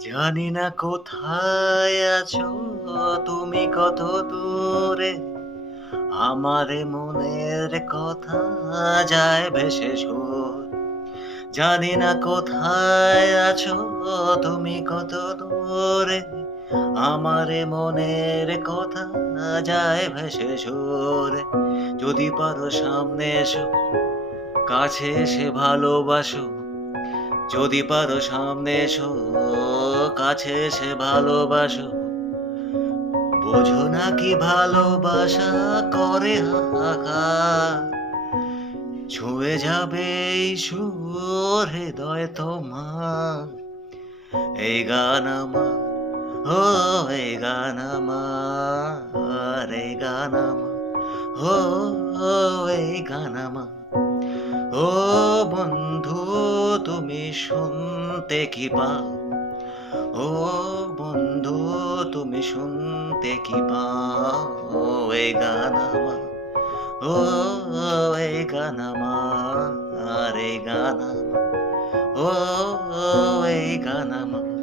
জানি না কোথায় আছো, তুমি কত দূরে? আমার মনের কথা যায় ভেসে সুর। জানি না কোথায় আছো, তুমি কত দূরে? আমার মনের কথা যায় ভেসে সুর। যদি পারো সামনে এসো, কাছে এসে ভালোবাসো। যদি পারো সামনে এসো, কাছে এসে ভালোবাসো। বোঝো না কি ভালোবাসা করে ছুঁয়ে যাবে সুর হৃদয় তোমার। এই গান আমার, ও এই গান আমার, এই গান আমার, ও এই গান আমার। ও বন্ধু তুমি শুনতে কি পাও ও বন্ধু, তুমি শুনতে কি পাও এই গান আমার, ও এই গান আমার এই গান আমার, ও এই গান আমার।